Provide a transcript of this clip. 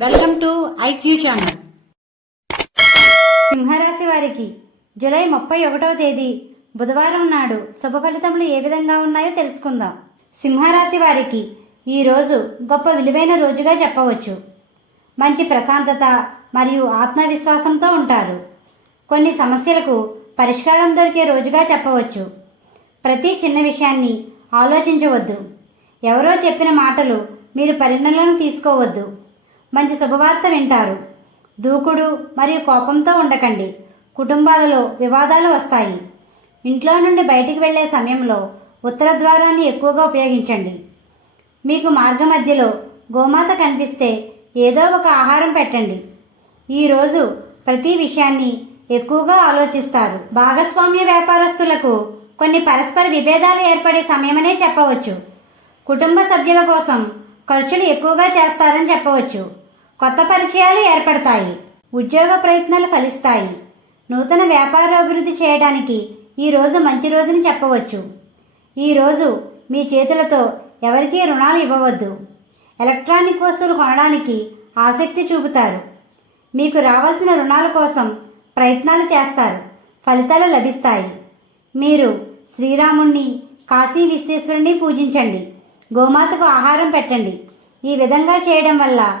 Welcome to IQ channel. సింహరాశి వారికి July ముప్పై ఒకటవ తేదీ బుధవారం నాడు శుభ ఫలితములు ఏ విధంగా ఉన్నాయో తెలుసుకుందాం. సింహరాశి వారికి ఈ రోజు గొప్ప విలువైన రోజుగా చెప్పవచ్చు. మంచి ప్రశాంతత మరియు ఆత్మవిశ్వాసంతో ఉంటారు. కొన్ని సమస్యలకు పరిష్కారం దొరికే రోజుగా చెప్పవచ్చు. ప్రతి చిన్న విషయాన్ని ఆలోచించవద్దు. ఎవరో చెప్పిన మాటలు మీరు పరిగణనలోకి తీసుకోవద్దు. మంచి శుభవార్త వింటారు. దూకుడు మరియు కోపంతో ఉండకండి. కుటుంబాలలో వివాదాలు వస్తాయి. ఇంట్లో నుండి బయటికి వెళ్ళే సమయంలో ఉత్తర ద్వారాన్ని ఎక్కువగా ఉపయోగించండి. మీకు మార్గ మధ్యలో గోమాత కనిపిస్తే ఏదో ఒక ఆహారం పెట్టండి. ఈరోజు ప్రతి విషయాన్ని ఎక్కువగా ఆలోచిస్తారు. భాగస్వామ్య వ్యాపారస్తులకు కొన్ని పరస్పర విభేదాలు ఏర్పడే సమయమనే చెప్పవచ్చు. కుటుంబ సభ్యుల కోసం ఖర్చులు ఎక్కువగా చేస్తారని చెప్పవచ్చు. కొత్త పరిచయాలు ఏర్పడతాయి. ఉద్యోగ ప్రయత్నాలు ఫలిస్తాయి. నూతన వ్యాపార అభివృద్ధి చేయడానికి ఈ రోజు మంచి రోజుని చెప్పవచ్చు. ఈ రోజు మీ చేతులతో ఎవరికీ రుణాలు ఇవ్వవద్దు. ఎలక్ట్రానిక్ వస్తువులు కొనడానికి ఆసక్తి చూపుతారు. మీకు రావాల్సిన రుణాల కోసం ప్రయత్నాలు చేస్తారు. ఫలితాలు లభిస్తాయి. మీరు శ్రీరాముణ్ణి కాశీ విశ్వేశ్వరుణ్ణి పూజించండి. గోమాతకు ఆహారం పెట్టండి. ఈ విధంగా చేయడం వల్ల